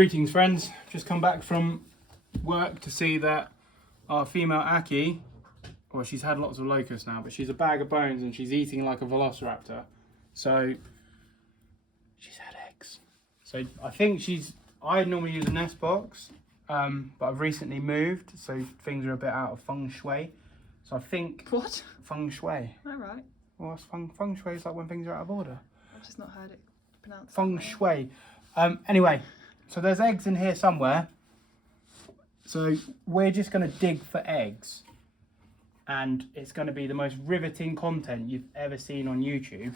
Greetings friends, just come back from work to see that our female ackie, well, she's had lots of locusts now, but she's a bag of bones and she's eating like a velociraptor. So she's had eggs. So I think I normally use a nest box, but I've recently moved, so things are a bit out of feng shui. So I think... What? Feng shui. Alright. Well, feng shui is like when things are out of order. I've just not heard it pronounced. Feng shui. Anyway, so there's eggs in here somewhere. So we're just going to dig for eggs. And it's going to be the most riveting content you've ever seen on YouTube.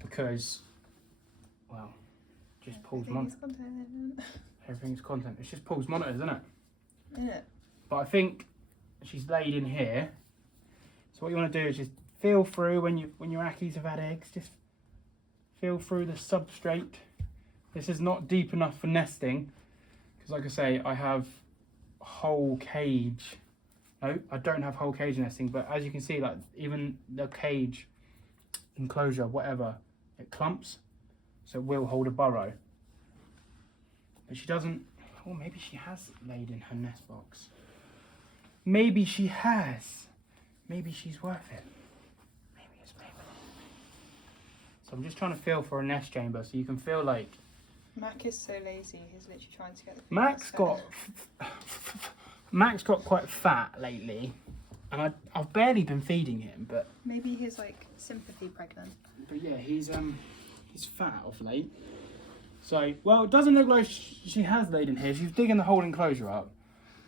Because, well, just pulls monitors. Everything's content. It's just pulls monitors, isn't it? Isn't it? But I think she's laid in here. So what you want to do is just feel through when your ackies have had eggs. Just feel through the substrate. This is not deep enough for nesting, because like I say, I have whole cage. No, I don't have whole cage nesting, but as you can see, like even the cage enclosure, whatever, it clumps, so it will hold a burrow. But she doesn't. Oh, maybe she has laid in her nest box. Maybe she has. Maybe she's worth it. Maybe it's maybe. So I'm just trying to feel for a nest chamber, so you can feel like. Mac is so lazy, he's literally trying to get the Mac's got quite fat lately, and I've barely been feeding him, but maybe he's like sympathy pregnant. But yeah, he's fat of late. So well, it doesn't look like she has laid in here. She's digging the whole enclosure up,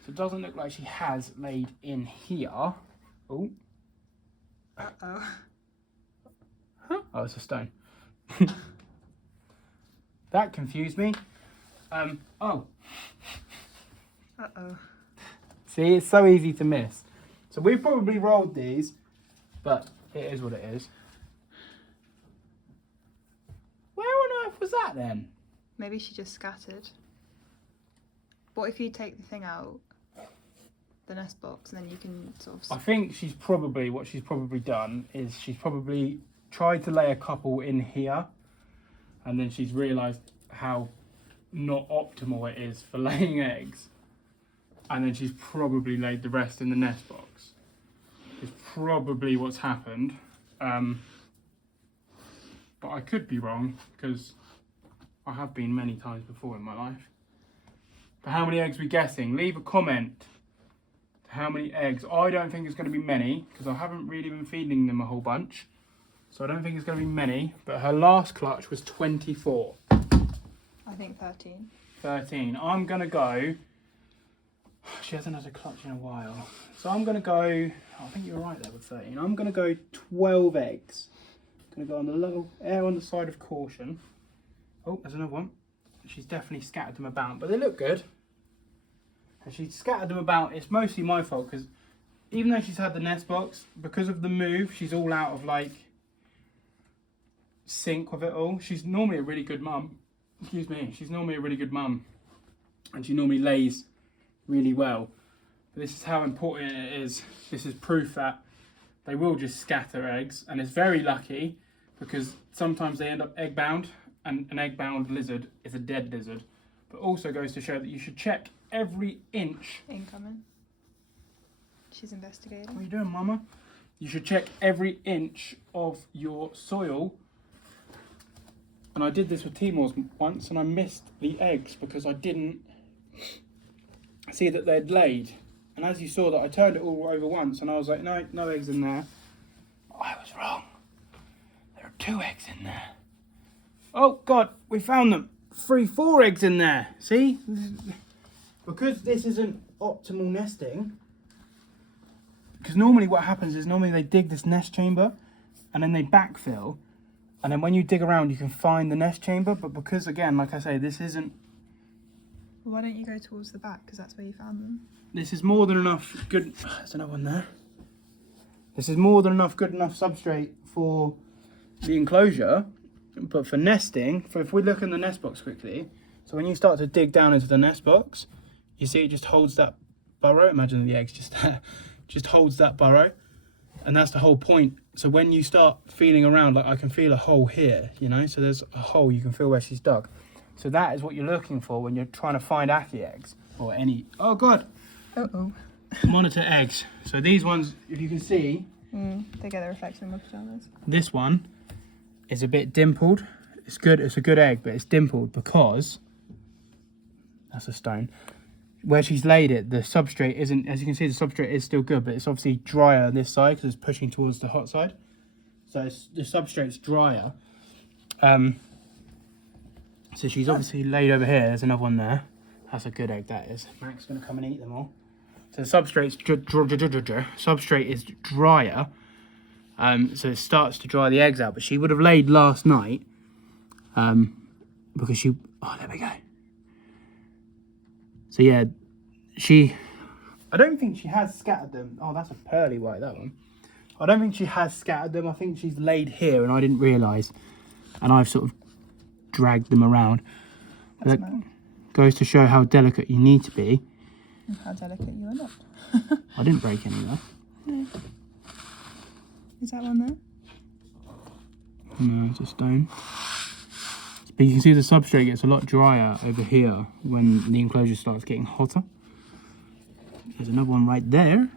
so it doesn't look like she has laid in here. Oh. Uh-oh. Huh? Oh, it's a stone. That confused me. Oh. Uh-oh. See, it's so easy to miss. So we've probably rolled these, but it is what it is. Where on earth was that then? Maybe she just scattered. What if you take the thing out, the nest box, and then you can sort of... I think what she's probably done is she's probably tried to lay a couple in here, and then she's realised how not optimal it is for laying eggs. And then she's probably laid the rest in the nest box. It's probably what's happened. But I could be wrong, because I have been many times before in my life. But how many eggs are we guessing? Leave a comment to how many eggs. I don't think it's going to be many, because I haven't really been feeding them a whole bunch. So I don't think it's going to be many, but her last clutch was 24. I think 13. 13. I'm going to go... She hasn't had a clutch in a while. So I'm going to go... I think you're right there with 13. I'm going to go 12 eggs. I'm going to go on the low air on the side of caution. Oh, there's another one. She's definitely scattered them about, but they look good. And she's scattered them about. It's mostly my fault, because even though she's had the nest box, because of the move, she's all out of like... sync with it all. She's normally a really good mum. Excuse me. She's normally a really good mum, and she normally lays really well. But this is how important it is. This is proof that they will just scatter eggs, and it's very lucky, because sometimes they end up egg bound, and an egg bound lizard is a dead lizard. But also goes to show that you should check every inch. Incoming. She's investigating. What are you doing, mama? You should check every inch of your soil. And I did this with Timor's once, and I missed the eggs because I didn't see that they'd laid. And as you saw, that I turned it all over once, and I was like, no, no eggs in there. I was wrong. There are 2 eggs in there. Oh God, we found them. 4 eggs in there. See? Because this isn't optimal nesting. Because normally what happens is they dig this nest chamber, and then they backfill. And then when you dig around, you can find the nest chamber. But because, again, like I say, this isn't... Well, why don't you go towards the back? Because that's where you found them. This is more than enough good... There's another one there. This is more than enough good enough substrate for the enclosure. But for nesting, if we look in the nest box quickly... So when you start to dig down into the nest box, you see it just holds that burrow. Imagine the eggs just there. Just holds that burrow. And that's the whole point. So when you start feeling around, like I can feel a hole here, you know, so there's a hole, you can feel where she's dug. So that is what you're looking for when you're trying to find ackie eggs or any. Oh God! Uh-oh. Monitor eggs. So these ones, if you can see, they get the reflection of pajamas. this one is a bit dimpled. It's good. It's a good egg, but it's dimpled because that's a stone. Where she's laid it, the substrate isn't. As you can see, the substrate is still good, but it's obviously drier on this side because it's pushing towards the hot side. So the substrate's drier. So she's obviously laid over here. There's another one there. That's a good egg. That is. Mac's gonna come and eat them all. So the substrate is drier. So it starts to dry the eggs out. But she would have laid last night. Because she. Oh, there we go. So yeah, I don't think she has scattered them. Oh, that's a pearly white, that one. I don't think she has scattered them. I think she's laid here and I didn't realise. And I've sort of dragged them around. That goes to show how delicate you need to be. And how delicate you are not. I didn't break any though. No. Is that one there? No, it's a stone. But you can see the substrate gets a lot drier over here when the enclosure starts getting hotter. There's another one right there.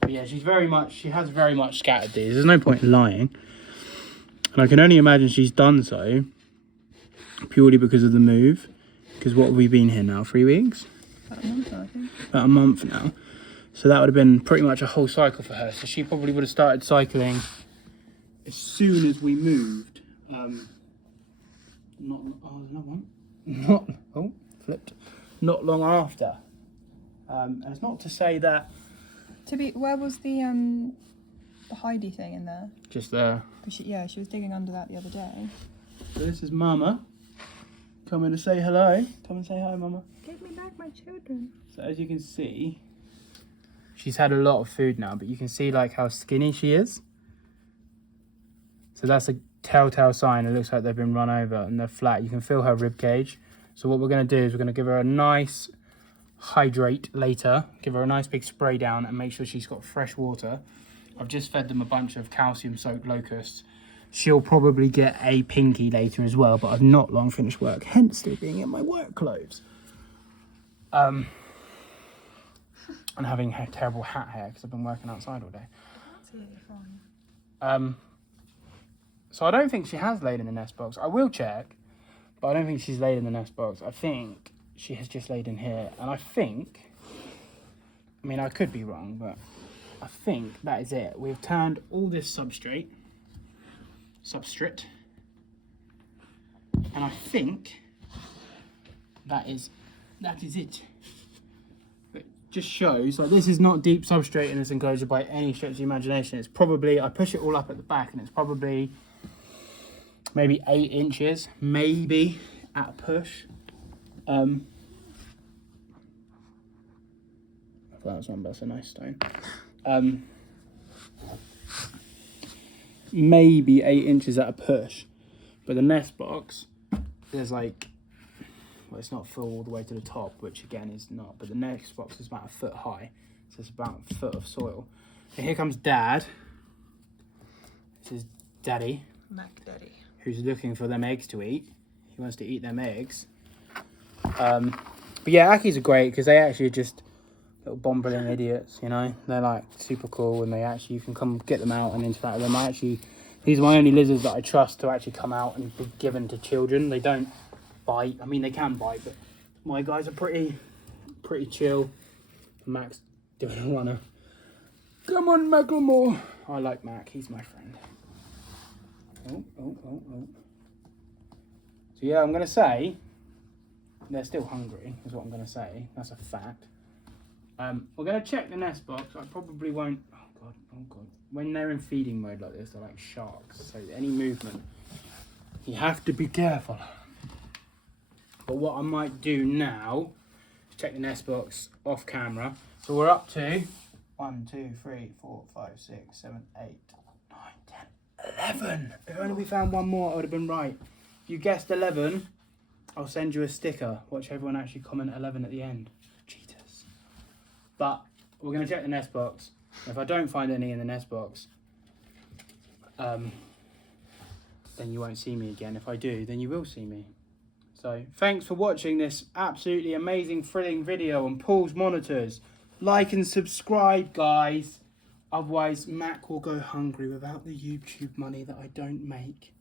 But yeah, she has very much scattered these. There's no point in lying. And I can only imagine she's done so purely because of the move. Because what have we been here now? 3 weeks? About a month, I think. About a month now. So that would have been pretty much a whole cycle for her. So she probably would have started cycling as soon as we moved. Not long after. And it's not to say that. Where was the Heidi thing in there? Just there. She was digging under that the other day. So this is Mama. Coming to say hello. Come and say hi, Mama. Give me back my children. So as you can see, she's had a lot of food now, but you can see like how skinny she is. So that's a telltale sign. It looks like they've been run over and they're flat. You can feel her rib cage. So what we're going to do is we're going to give her a nice hydrate later, give her a nice big spray down and make sure she's got fresh water. I've just fed them a bunch of calcium soaked locusts. She'll probably get a pinky later as well, but I've not long finished work, hence still being in my work clothes. And having terrible hat hair because I've been working outside all day. That's really fun. So I don't think she has laid in the nest box. I will check, but I don't think she's laid in the nest box. I think she has just laid in here. And I mean, I could be wrong, but I think that is it. We've turned all this substrate. And I think that is it. It just shows, like, this is not deep substrate in this enclosure by any stretch of the imagination. It's probably, I push it all up at the back and it's probably maybe 8 inches, maybe at a push. That's a nice stone. Maybe 8 inches at a push, but the nest box, there's like, well, it's not full all the way to the top, which again is not, but the nest box is about a foot high, so it's about a foot of soil. And here comes Dad. This is Daddy. Mac Daddy. Who's looking for them eggs to eat. He wants to eat them eggs. But yeah, ackies are great because they actually are just little bombling idiots, you know. They're like super cool and you can come get them out and interact with them. These are my only lizards that I trust to actually come out and be given to children. They don't bite. I mean, they can bite, but my guys are pretty chill. Mac's doing a runner. Come on, Macklemore. I like Mac. He's my friend. Oh. So yeah, I'm going to say they're still hungry, is what I'm going to say. That's a fact. We're going to check the nest box. I probably won't... Oh, God. When they're in feeding mode like this, they're like sharks. So any movement, you have to be careful. But what I might do now is check the nest box off camera. So we're up to 1, 2, 3, 4, 5, 6, 7, 8, 9, 10, 11. If only we found one more, I would have been right. If you guessed 11, I'll send you a sticker. Watch everyone actually comment 11 at the end. Cheaters. But we're going to check the nest box. If I don't find any in the nest box, then you won't see me again. If I do, then you will see me. So thanks for watching this absolutely amazing, thrilling video on Paul's monitors. Like and subscribe, guys. Otherwise, Mac will go hungry without the YouTube money that I don't make.